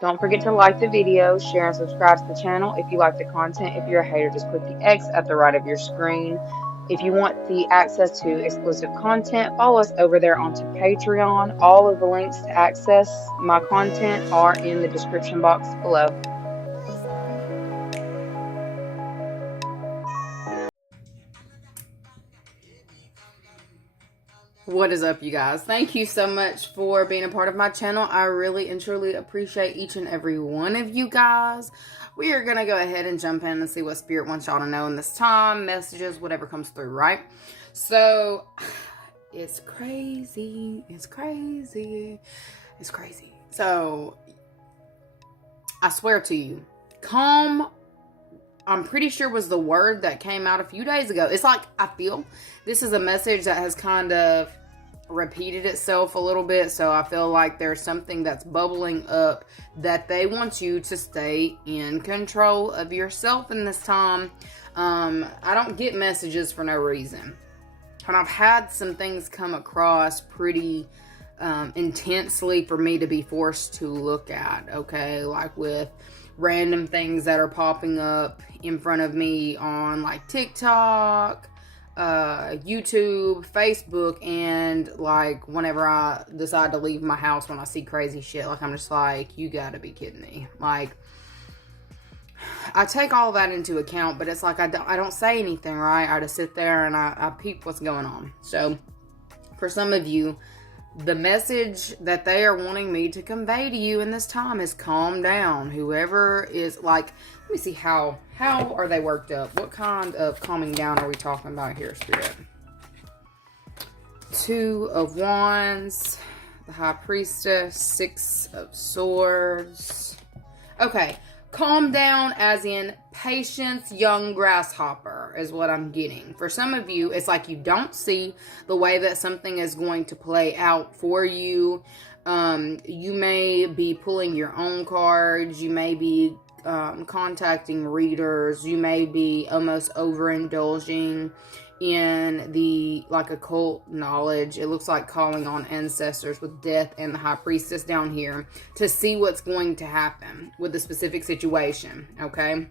Don't forget to like the video, share and subscribe to the channel if you like the content. If you're a hater, just click the X at the right of your screen. If you want the access to exclusive content, follow us over there onto Patreon. All of the links to access my content are in the description box below. What is up, you guys? Thank you so much for being a part of my channel. I really and truly appreciate each and every one of you guys. We are going to go ahead and jump in and see what Spirit wants y'all to know in this time, messages, whatever comes through, right? So, it's crazy. It's crazy. It's crazy. So, I swear to you, calm, I'm pretty sure was the word that came out a few days ago. It's like, I feel this is a message that has kind of repeated itself a little bit. So I feel like there's something that's bubbling up that they want you to stay in control of yourself in this time. I don't get messages for no reason. And I've had some things come across pretty intensely for me to be forced to look at, okay? Like with random things that are popping up in front of me on like TikTok, YouTube, Facebook, and like whenever I decide to leave my house when I see crazy shit, like I'm just like, you gotta be kidding me. Like, I take all that into account, but it's like I don't say anything, right? I just sit there and I peep what's going on. So for some of you, the message that they are wanting me to convey to you in this time is calm down. Whoever is like, let me see how are they worked up? What kind of calming down are we talking about here, Spirit? Two of Wands, the High Priestess, Six of Swords. Okay, calm down as in patience, young grasshopper is what I'm getting. For some of you, it's like you don't see the way that something is going to play out for you. You may be pulling your own cards. You may be contacting readers. You may be almost overindulging in the like occult knowledge. It looks like calling on ancestors with Death and the High Priestess down here to see what's going to happen with the specific situation, okay?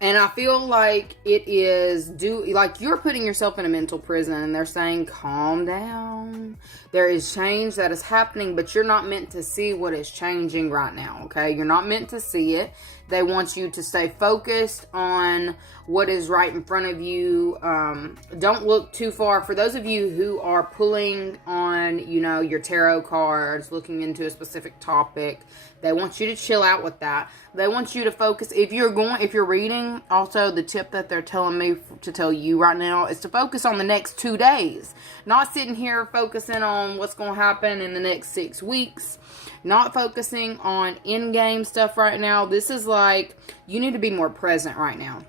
And I feel like it is like you're putting yourself in a mental prison and they're saying, calm down. There is change that is happening, but you're not meant to see what is changing right now, okay? You're not meant to see it. They want you to stay focused on what is right in front of you. Don't look too far. For those of you who are pulling on, you know, your tarot cards, looking into a specific topic, they want you to chill out with that. They want you to focus. If you're reading, also the tip that they're telling me to tell you right now is to focus on the next 2 days. Not sitting here focusing on what's going to happen in the next 6 weeks. Not focusing on in-game stuff right now. This is like, you need to be more present right now.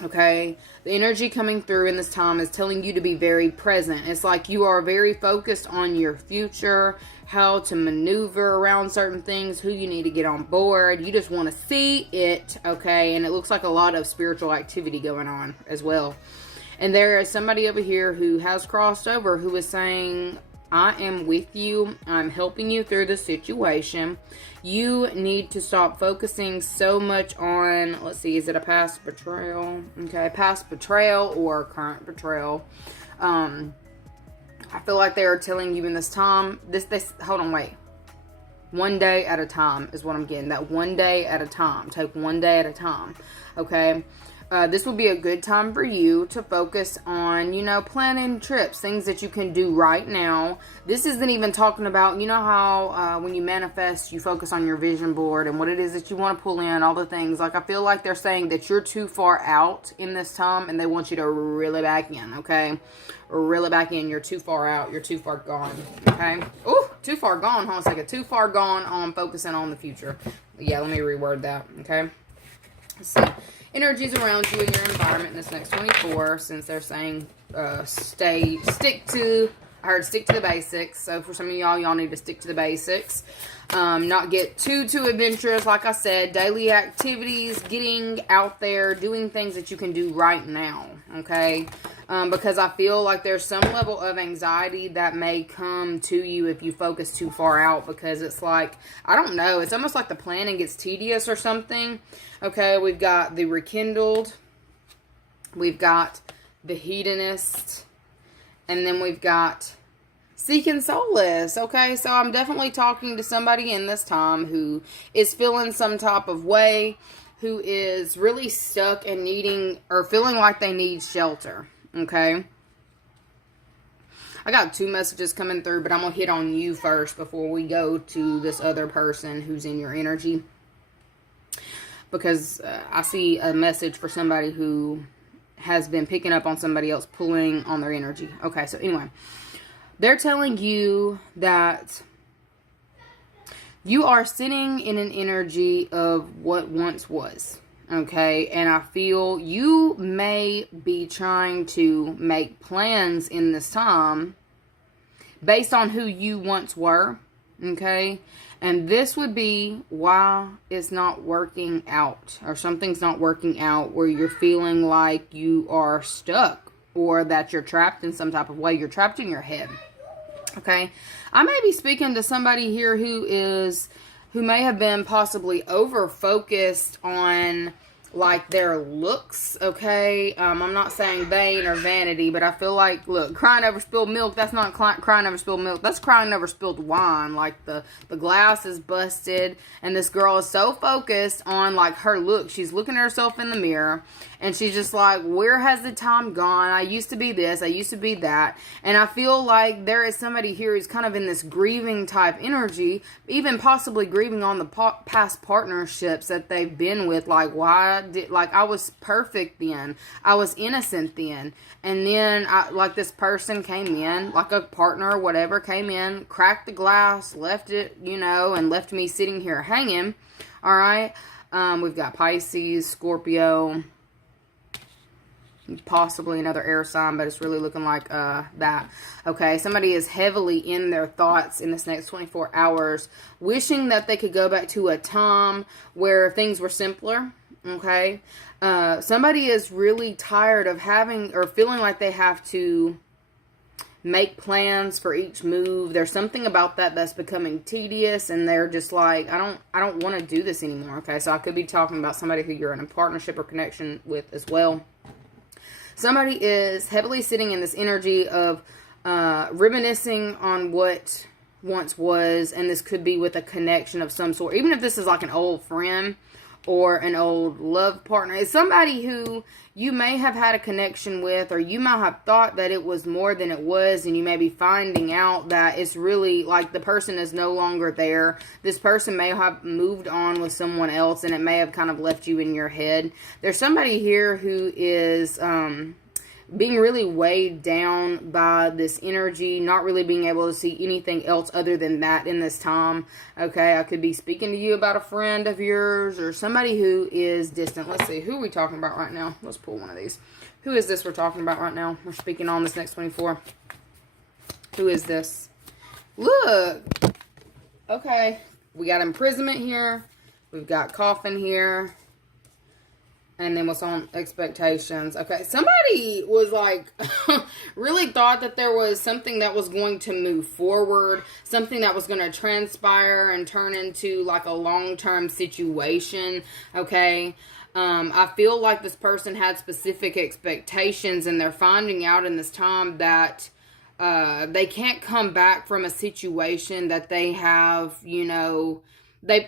Okay, the energy coming through in this time is telling you to be very present. It's like you are very focused on your future, how to maneuver around certain things, who you need to get on board. You just want to see it, okay? And it looks like a lot of spiritual activity going on as well. And there is somebody over here who has crossed over who is saying, I am with you. I'm helping you through the situation. You need to stop focusing so much on, let's see, is it a past betrayal? Okay, past betrayal or current betrayal. I feel like they are telling you in this time, hold on, wait. 1 day at a time is what I'm getting. That 1 day at a time. Take 1 day at a time. Okay. This will be a good time for you to focus on, you know, planning trips, things that you can do right now. This isn't even talking about, you know how when you manifest, you focus on your vision board and what it is that you want to pull in, all the things. Like, I feel like they're saying that you're too far out in this time and they want you to reel it back in, okay? Reel it back in. You're too far out. You're too far gone, okay? Ooh, too far gone. Hold on a second. Too far gone on focusing on the future. Yeah, let me reword that, okay? Let's see. Energies around you in your environment in this next 24, since they're saying stick to I heard stick to the basics. So for some of y'all need to stick to the basics. Not get too adventurous. Like I said, daily activities, getting out there, doing things that you can do right now. Okay. Because I feel like there's some level of anxiety that may come to you if you focus too far out, because it's like, I don't know, it's almost like the planning gets tedious or something. Okay, we've got the rekindled, we've got the hedonist, and then we've got seeking solace. Okay, so I'm definitely talking to somebody in this time who is feeling some type of way, who is really stuck and needing or feeling like they need shelter. Okay, I got 2 messages coming through, but I'm gonna hit on you first before we go to this other person who's in your energy, because I see a message for somebody who has been picking up on somebody else pulling on their energy. Okay, so anyway, they're telling you that you are sitting in an energy of what once was. Okay, and I feel you may be trying to make plans in this time based on who you once were. Okay, and this would be why it's not working out, or something's not working out, where you're feeling like you are stuck, or that you're trapped in some type of way. You're trapped in your head. Okay, I may be speaking to somebody here who may have been possibly over focused on like their looks. Okay, I'm not saying vain or vanity, but I feel like, look, crying over spilled milk, that's not crying over spilled milk, that's crying over spilled wine. Like the glass is busted, and this girl is so focused on like her look. She's looking at herself in the mirror, and she's just like, where has the time gone? I used to be this, I used to be that. And I feel like there is somebody here who's kind of in this grieving type energy, even possibly grieving on the past partnerships that they've been with. Like, like I was perfect then, I was innocent then, and then like this person came in, like a partner or whatever, came in, cracked the glass, left it, and left me sitting here hanging. All right. We've got Pisces, Scorpio, possibly another air sign, but it's really looking like that. Okay, somebody is heavily in their thoughts in this next 24 hours, wishing that they could go back to a time where things were simpler. Okay, somebody is really tired of having or feeling like they have to make plans for each move. There's something about that that's becoming tedious, and they're just like, I don't want to do this anymore. Okay, so I could be talking about somebody who you're in a partnership or connection with as well. Somebody is heavily sitting in this energy of reminiscing on what once was, and this could be with a connection of some sort. Even if this is like an old friend or an old love partner, it's somebody who you may have had a connection with, or you might have thought that it was more than it was, and you may be finding out that it's really like the person is no longer there. This person may have moved on with someone else, and it may have kind of left you in your head. There's somebody here who is being really weighed down by this energy, not really being able to see anything else other than that in this time. Okay, I could be speaking to you about a friend of yours or somebody who is distant. Let's see, who are we talking about right now? Let's pull one of these. Who is this we're talking about right now? We're speaking on this next 24. Who is this? Look. Okay, we got imprisonment here. We've got coffin here. And then what's on expectations? Okay, somebody was like, really thought that there was something that was going to move forward, something that was going to transpire and turn into like a long-term situation. Okay, I feel like this person had specific expectations, and they're finding out in this time that they can't come back from a situation that they have,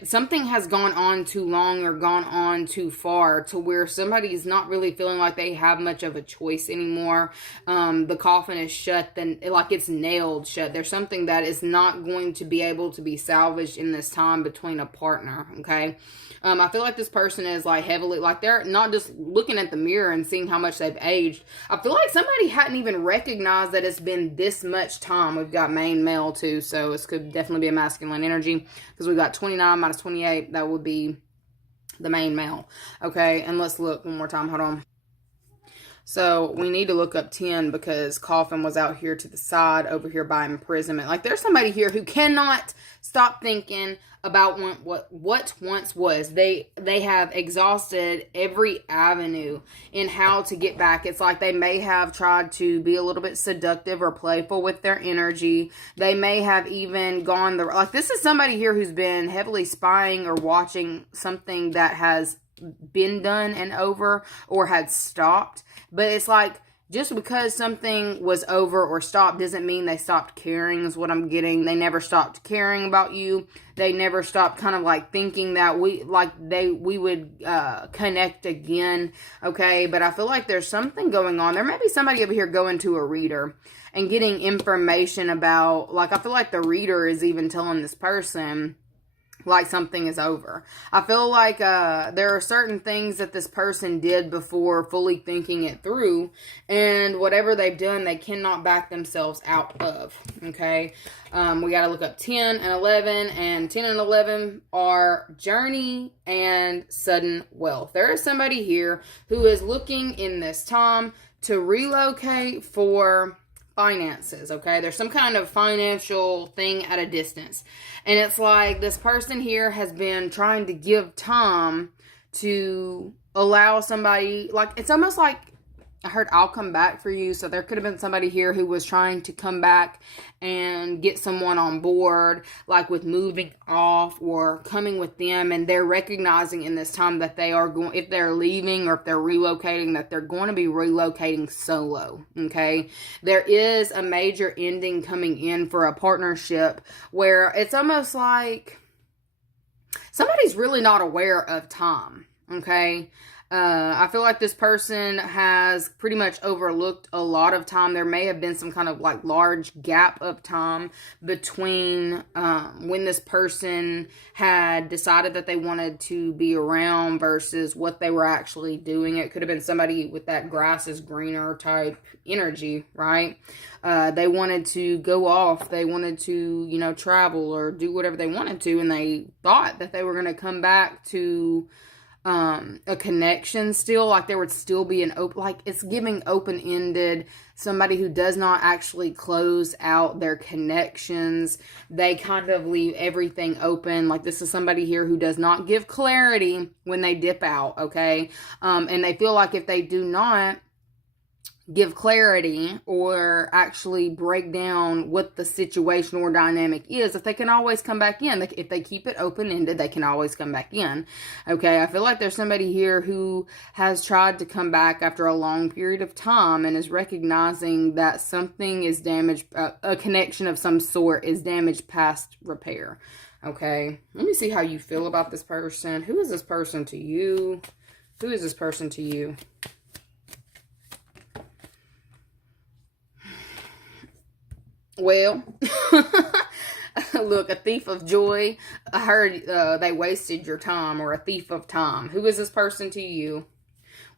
something has gone on too long or gone on too far to where somebody's not really feeling like they have much of a choice anymore. The coffin is shut, then like it's nailed shut. There's something that is not going to be able to be salvaged in this time between a partner. Okay. I feel like this person is like heavily, like they're not just looking at the mirror and seeing how much they've aged. I feel like somebody hadn't even recognized that it's been this much time. We've got main male too, so this could definitely be a masculine energy, because we've got 29 minus 28. That would be the main male. Okay, and let's look one more time. Hold on. So we need to look up 10 because Coffin was out here to the side over here by imprisonment. Like there's somebody here who cannot stop thinking about what once was. They have exhausted every avenue in how to get back. It's like they may have tried to be a little bit seductive or playful with their energy. They may have even gone like this is somebody here who's been heavily spying or watching something that has been done and over or had stopped. But it's like just because something was over or stopped doesn't mean they stopped caring is what I'm getting. They never stopped caring about you. They never stopped kind of like thinking that we would connect again. Okay. But I feel like there's something going on. There may be somebody over here going to a reader and getting information about, like, I feel like the reader is even telling this person like something is over. I feel like there are certain things that this person did before fully thinking it through, and whatever they've done, they cannot back themselves out of. Okay, we got to look up 10 and 11, and 10 and 11 are journey and sudden wealth. There is somebody here who is looking in this time to relocate for finances. Okay, there's some kind of financial thing at a distance, and it's like this person here has been trying to give time to allow somebody, like it's almost like I heard I'll come back for you. So there could have been somebody here who was trying to come back and get someone on board, like with moving off or coming with them. And they're recognizing in this time that they are going, if they're leaving or if they're relocating, that they're going to be relocating solo. Okay. There is a major ending coming in for a partnership where it's almost like somebody's really not aware of time. Okay. I feel like this person has pretty much overlooked a lot of time. There may have been some kind of like large gap of time between when this person had decided that they wanted to be around versus what they were actually doing. It could have been somebody with that grass is greener type energy, right? They wanted to go off. They wanted to, travel or do whatever they wanted to. And they thought that they were going to come back to a connection still, like there would still be an open, like it's giving open-ended, somebody who does not actually close out their connections. They kind of leave everything open. Like this is somebody here who does not give clarity when they dip out. Okay. And they feel like if they do not give clarity or actually break down what the situation or dynamic is, if they can always come back in. If they keep it open-ended, they can always come back in. Okay, I feel like there's somebody here who has tried to come back after a long period of time and is recognizing that something is damaged, a connection of some sort is damaged past repair. Okay, let me see how you feel about this person. Who is this person to you? Who is this person to you? Well, look, a thief of joy. I heard they wasted your time, or a thief of time. Who is this person to you?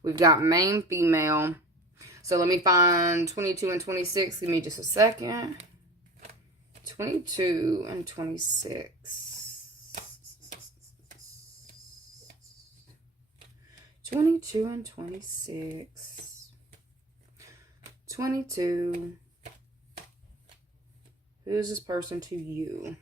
We've got male, female. So let me find 22 and 26. Give me just a second. 22 and 26. 22 and 26. 22. Who is this person to you?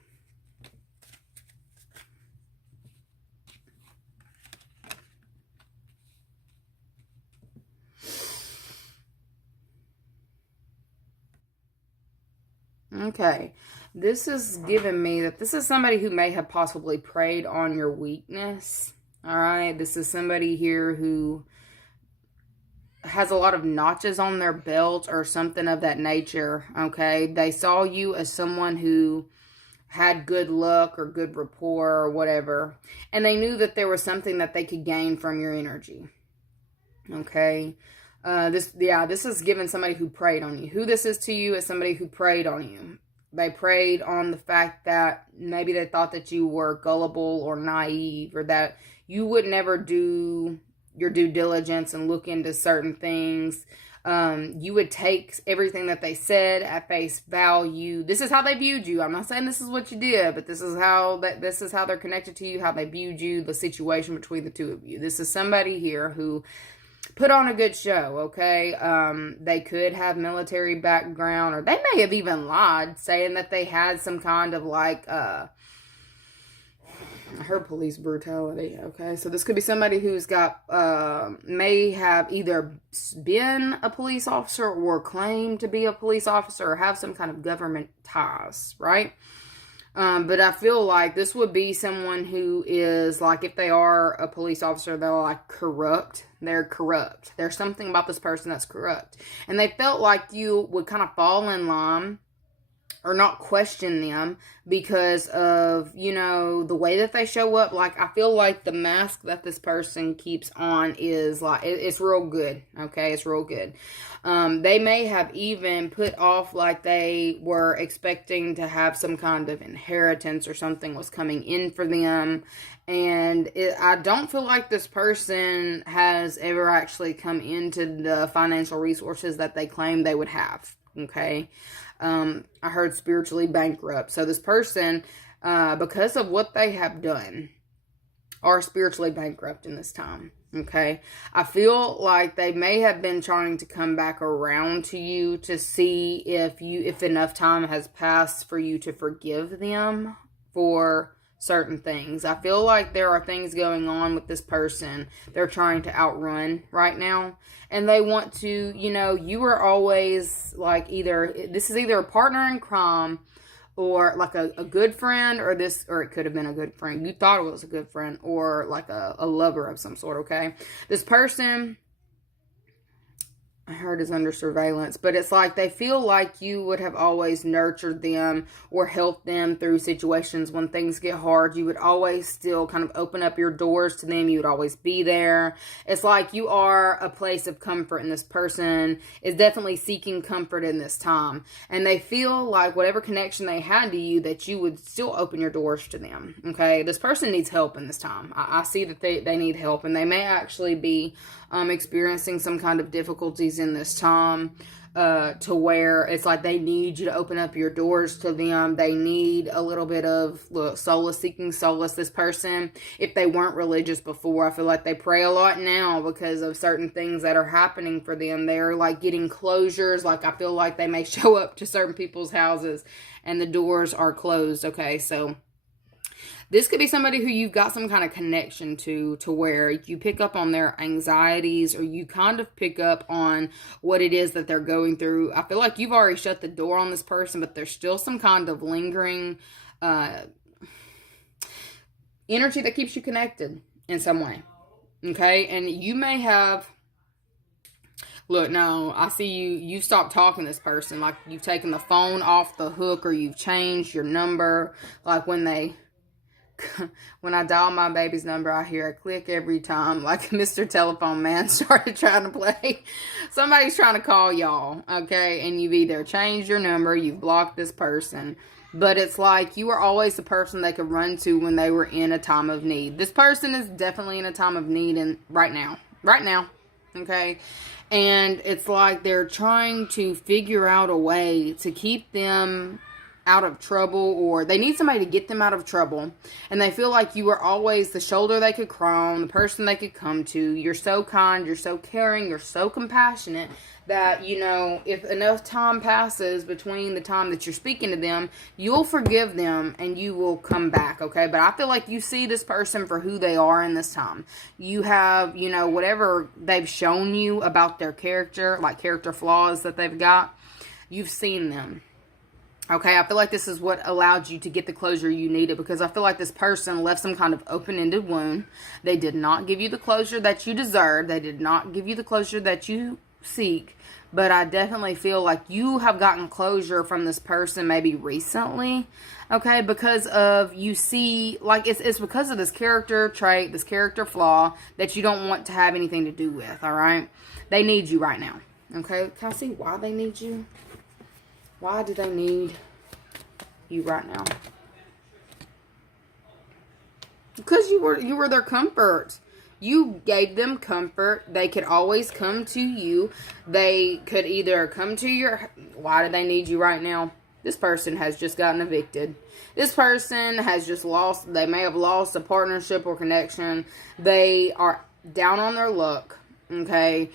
Okay. This is giving me that this is somebody who may have possibly preyed on your weakness. All right. This is somebody here who has a lot of notches on their belt or something of that nature. Okay. They saw you as someone who had good luck or good rapport or whatever. And they knew that there was something that they could gain from your energy. Okay. This is giving somebody who preyed on you. Who this is to you is somebody who preyed on you. They preyed on the fact that maybe they thought that you were gullible or naive, or that you would never do your due diligence and look into certain things. You would take everything that they said at face value. This is how they viewed you. I'm not saying this is what you did, but this is how they're connected to you, how they viewed you, the situation between the two of you. This is somebody here who put on a good show, okay? They could have military background, or they may have even lied, saying that they had some kind of like, I heard police brutality, okay? So this could be somebody who's got, may have either been a police officer or claimed to be a police officer or have some kind of government ties, right? But I feel like this would be someone who is like, if they are a police officer, they're like corrupt. They're corrupt. There's something about this person that's corrupt. And they felt like you would kind of fall in line or not question them because of, you know, the way that they show up. Like, I feel like the mask that this person keeps on is like, it's real good, okay? It's real good. They may have even put off like they were expecting to have some kind of inheritance or something was coming in for them. And I don't feel like this person has ever actually come into the financial resources that they claim they would have, okay? I heard spiritually bankrupt. So this person, because of what they have done, are spiritually bankrupt in this time. Okay. I feel like they may have been trying to come back around to you to see if enough time has passed for you to forgive them for certain things. I feel like there are things going on with this person they're trying to outrun right now. And they want to, you know, you are always like this is either a partner in crime or like a good friend, or it could have been a good friend. You thought it was a good friend, or like a lover of some sort, okay? This person, I heard, is under surveillance, but it's like they feel like you would have always nurtured them or helped them through situations when things get hard. You would always still kind of open up your doors to them. You would always be there. It's like you are a place of comfort, and this person is definitely seeking comfort in this time. And they feel like whatever connection they had to you, that you would still open your doors to them, okay? This person needs help in this time. I see that they need help, and they may actually be experiencing some kind of difficulties in this time, to where it's like they need you to open up your doors to them. They need a little bit of seeking solace. This person, if they weren't religious before, I feel like they pray a lot now because of certain things that are happening for them. They're like getting closures. Like, I feel like they may show up to certain people's houses and the doors are closed. Okay, so this could be somebody who you've got some kind of connection to where you pick up on their anxieties, or you kind of pick up on what it is that they're going through. I feel like you've already shut the door on this person, but there's still some kind of lingering energy that keeps you connected in some way, okay? And you may have... Look, no, I see you've stopped talking to this person. Like, you've taken the phone off the hook, or you've changed your number. Like, when I dial my baby's number, I hear a click every time, like Mr. Telephone Man started trying to play. Somebody's trying to call y'all, okay? And you've either changed your number, you've blocked this person, but it's like you were always the person they could run to when they were in a time of need. This person is definitely in a time of need, and right now, okay? And it's like they're trying to figure out a way to keep them out of trouble, or they need somebody to get them out of trouble, and they feel like you are always the shoulder they could cry on, the person they could come to. You're so kind, you're so caring, you're so compassionate that, you know, if enough time passes between the time that you're speaking to them, you'll forgive them and you will come back, okay? But I feel like you see this person for who they are in this time. You have, you know, whatever they've shown you about their character, like character flaws that they've got, you've seen them. Okay, I feel like this is what allowed you to get the closure you needed, because I feel like this person left some kind of open-ended wound. They did not give you the closure that you deserve. They did not give you the closure that you seek. But I definitely feel like you have gotten closure from this person maybe recently, okay, because of, you see, like, it's because of this character trait, this character flaw that you don't want to have anything to do with, all right? They need you right now, okay? Can I see why they need you? Why do they need you right now? Because you were their comfort. You gave them comfort. They could always come to you. They could either come to your... Why do they need you right now? This person has just gotten evicted. This person has just they may have lost a partnership or connection. They are down on their luck. Okay.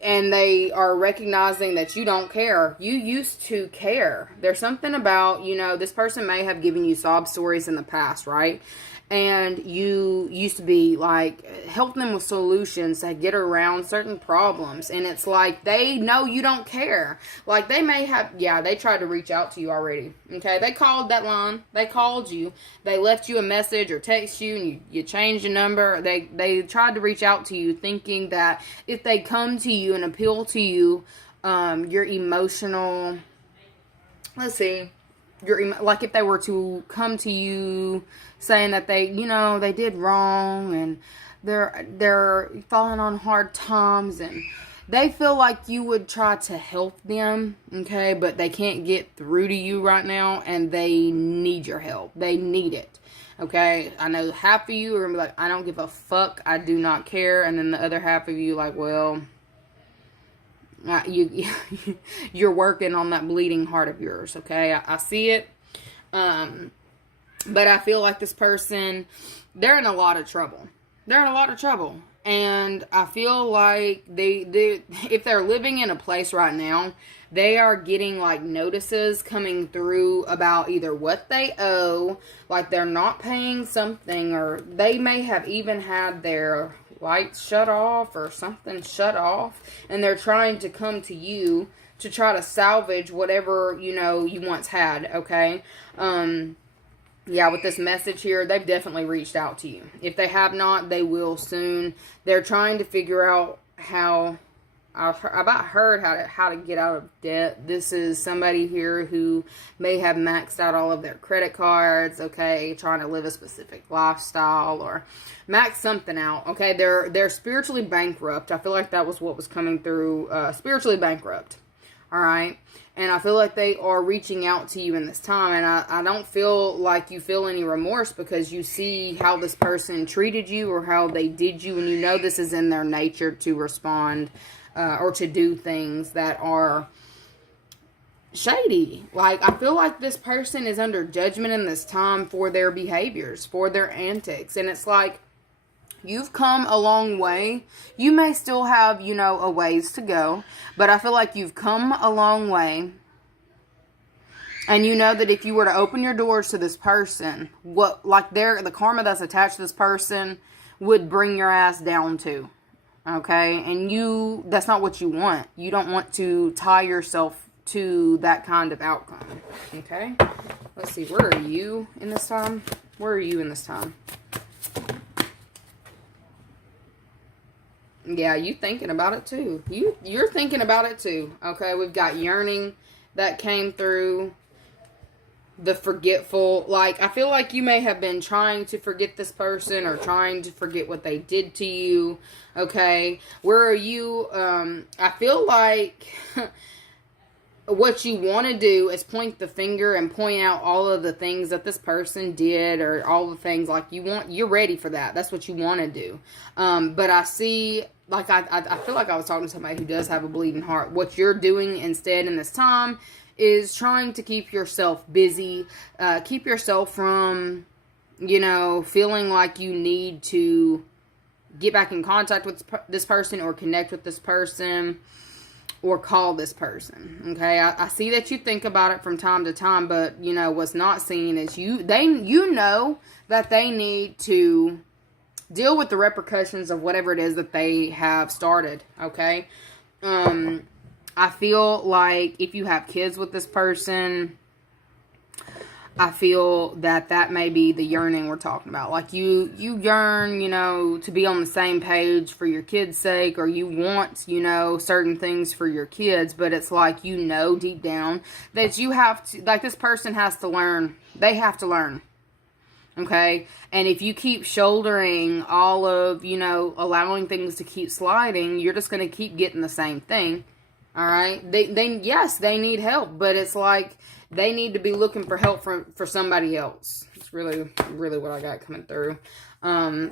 And they are recognizing that you don't care. You used to care. There's something about, this person may have given you sob stories in the past, right? And you used to be like, help them with solutions that get around certain problems. And it's like, they know you don't care. Like, they may have, they tried to reach out to you already. Okay, they called that line. They called you. They left you a message or text you, and you changed your number. They tried to reach out to you thinking that if they come to you and appeal to you, your emotional, let's see, like if they were to come to you saying that they did wrong and they're falling on hard times and they feel like you would try to help them, okay, but they can't get through to you right now and they need your help. They need it, okay? I know half of you are gonna be like, I don't give a fuck, I do not care, and then the other half of you like, well, you're working on that bleeding heart of yours, okay? I see it. But I feel like this person, they're in a lot of trouble. And I feel like they if they're living in a place right now, they are getting like notices coming through about either what they owe, like they're not paying something, or they may have even had their lights shut off or something shut off, and they're trying to come to you to try to salvage whatever you once had, okay? With this message here, they've definitely reached out to you. If they have not, they will soon. They're trying to figure out how, I've heard how to get out of debt. This is somebody here who may have maxed out all of their credit cards, okay, trying to live a specific lifestyle or max something out, okay? They're spiritually bankrupt. I feel like that was what was coming through, spiritually bankrupt, all right? And I feel like they are reaching out to you in this time. And I don't feel like you feel any remorse because you see how this person treated you or how they did you. And this is in their nature to respond or to do things that are shady. Like, I feel like this person is under judgment in this time for their behaviors, for their antics. And it's like, you've come a long way. You may still have, a ways to go. But I feel like you've come a long way. And you know that if you were to open your doors to this person, the karma that's attached to this person would bring your ass down to. Okay? And that's not what you want. You don't want to tie yourself to that kind of outcome. Okay? Let's see. Where are you in this time? Yeah, you thinking about it too. You're thinking about it too. Okay, we've got yearning that came through. The forgetful, like, I feel like you may have been trying to forget this person or trying to forget what they did to you. Okay, where are you? I feel like what you want to do is point the finger and point out all of the things that this person did, or all the things like you're ready for that. That's what you want to do. But I see, like, I feel like I was talking to somebody who does have a bleeding heart. What you're doing instead in this time is trying to keep yourself busy, keep yourself from, feeling like you need to get back in contact with this person or connect with this person or call this person, okay? I see that you think about it from time to time, but, what's not seen is that they need to deal with the repercussions of whatever it is that they have started, okay? I feel like if you have kids with this person, I feel that may be the yearning we're talking about. Like, you yearn, to be on the same page for your kids' sake, or you want, certain things for your kids, but it's like, deep down that you have to, like, this person has to learn. They have to learn. Okay? And if you keep shouldering all of, allowing things to keep sliding, you're just going to keep getting the same thing. All right? Yes, they need help, but it's like they need to be looking for help for somebody else. It's really, really what I got coming through.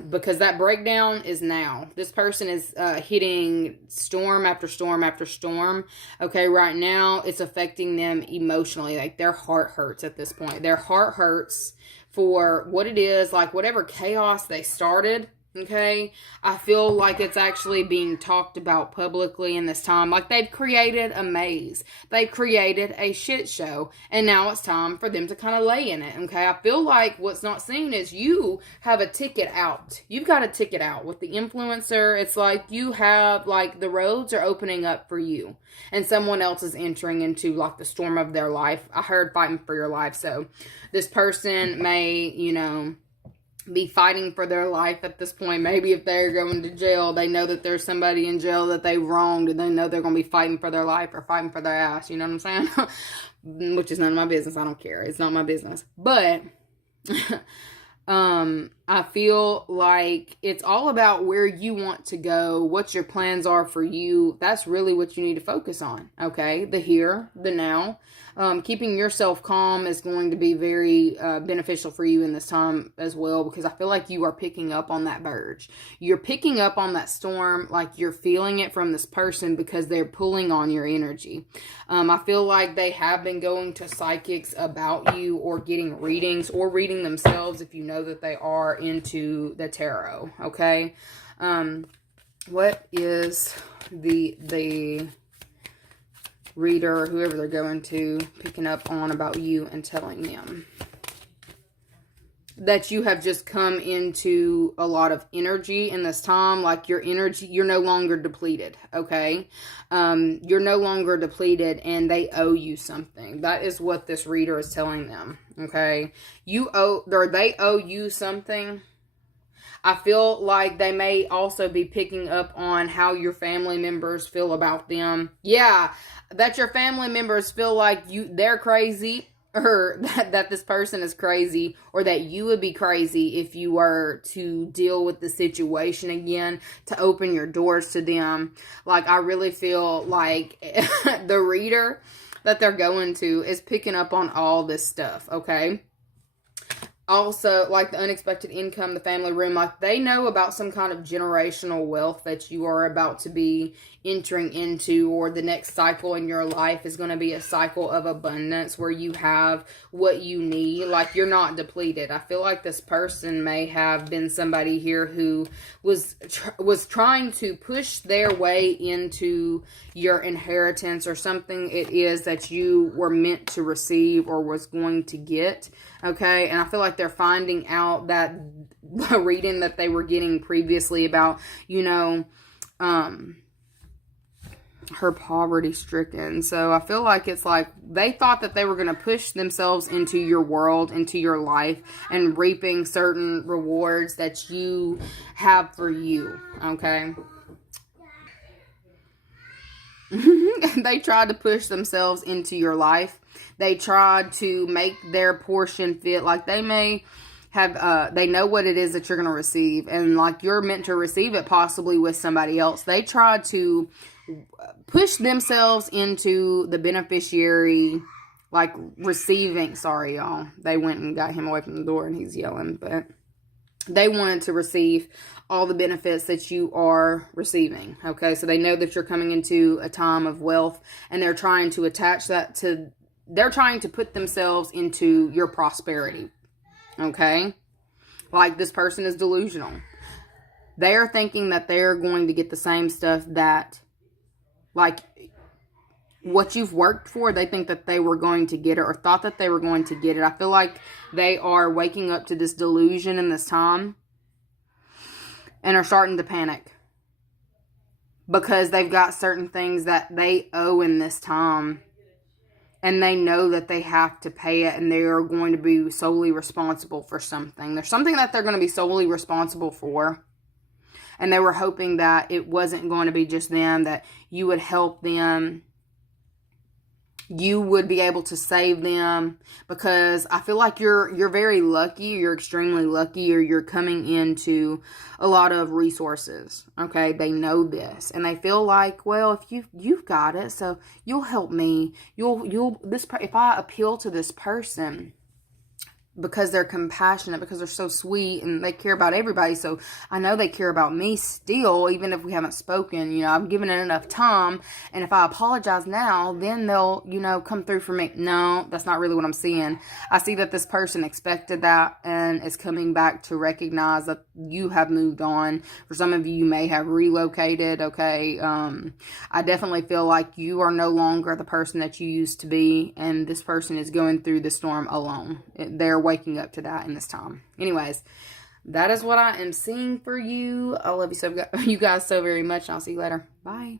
Because that breakdown is now. This person is hitting storm after storm after storm. Okay, right now it's affecting them emotionally. Like, their heart hurts at this point. Their heart hurts for what it is, like whatever chaos they started. Okay, I feel like it's actually being talked about publicly in this time. Like they've created a maze, they've created a shit show, and now it's time for them to kind of lay in it. Okay, I feel like what's not seen is you have a ticket out. You've got a ticket out with the influencer. It's like you have, like, the roads are opening up for you, and someone else is entering into like the storm of their life. I heard fighting for your life, so this person may, be fighting for their life at this point. Maybe if they're going to jail, they know that there's somebody in jail that they wronged, and they know they're going to be fighting for their life or fighting for their ass. You know what I'm saying? Which is none of my business. I don't care. It's not my business. But I feel like it's all about where you want to go, what your plans are for you. That's really what you need to focus on. Okay, the here, the now. Keeping yourself calm is going to be very beneficial for you in this time as well, because I feel like you are picking up on that verge. You're picking up on that storm, like you're feeling it from this person because they're pulling on your energy. I feel like they have been going to psychics about you, or getting readings, or reading themselves if you know that they are into the tarot. Okay, what is the reader, whoever they're going to, picking up on about you and telling them that you have just come into a lot of energy in this time? Like your energy, you're no longer depleted. Okay, you're no longer depleted, and they owe you something. That is what this reader is telling them. Okay, they owe you something. I feel like they may also be picking up on how your family members feel about them. Yeah, that your family members feel like they're crazy, or that this person is crazy, or that you would be crazy if you were to deal with the situation again, to open your doors to them. Like, I really feel like the reader that they're going to is picking up on all this stuff, okay? Also, like the unexpected income, the family room, like they know about some kind of generational wealth that you are about to be entering into, or the next cycle in your life is going to be a cycle of abundance where you have what you need. Like, you're not depleted. I feel like this person may have been somebody here who was trying to push their way into your inheritance, or something it is that you were meant to receive or was going to get. Okay, and I feel like they're finding out that the reading that they were getting previously about, her poverty stricken. So I feel like it's like they thought that they were going to push themselves into your world, into your life, and reaping certain rewards that you have for you. Okay. They tried to push themselves into your life. They tried to make their portion fit. Like, they may have, they know what it is that you're going to receive, and like you're meant to receive it possibly with somebody else. They tried to push themselves into the beneficiary, like receiving. Sorry, y'all. They went and got him away from the door, and he's yelling, but they wanted to receive all the benefits that you are receiving. Okay, so they know that you're coming into a time of wealth, and they're trying to attach that to, they're trying to put themselves into your prosperity. Okay, like this person is delusional. They are thinking that they're going to get the same stuff that, like, what you've worked for. They think that they were going to get it, or thought that they were going to get it. I feel like they are waking up to this delusion in this time, and are starting to panic because they've got certain things that they owe in this time, and they know that they have to pay it, and they are going to be solely responsible for something. There's something that they're going to be solely responsible for, and they were hoping that it wasn't going to be just them, that you would help them. You would be able to save them, because I feel like you're very lucky. You're extremely lucky, or you're coming into a lot of resources. Okay, they know this, and they feel like, well, if you've got it, so you'll help me. If I appeal to this person, because they're compassionate, because they're so sweet and they care about everybody. So I know they care about me still, even if we haven't spoken. You know, I've given it enough time, and if I apologize now, then they'll, you know, come through for me. No, that's not really what I'm seeing. I see that this person expected that and is coming back to recognize that you have moved on. For some of you may have relocated, okay? I definitely feel like you are no longer the person that you used to be, and this person is going through the storm alone. They're waking up to that in this time. Anyways, that is what I am seeing for you. I love you guys so very much. I'll see you later. Bye.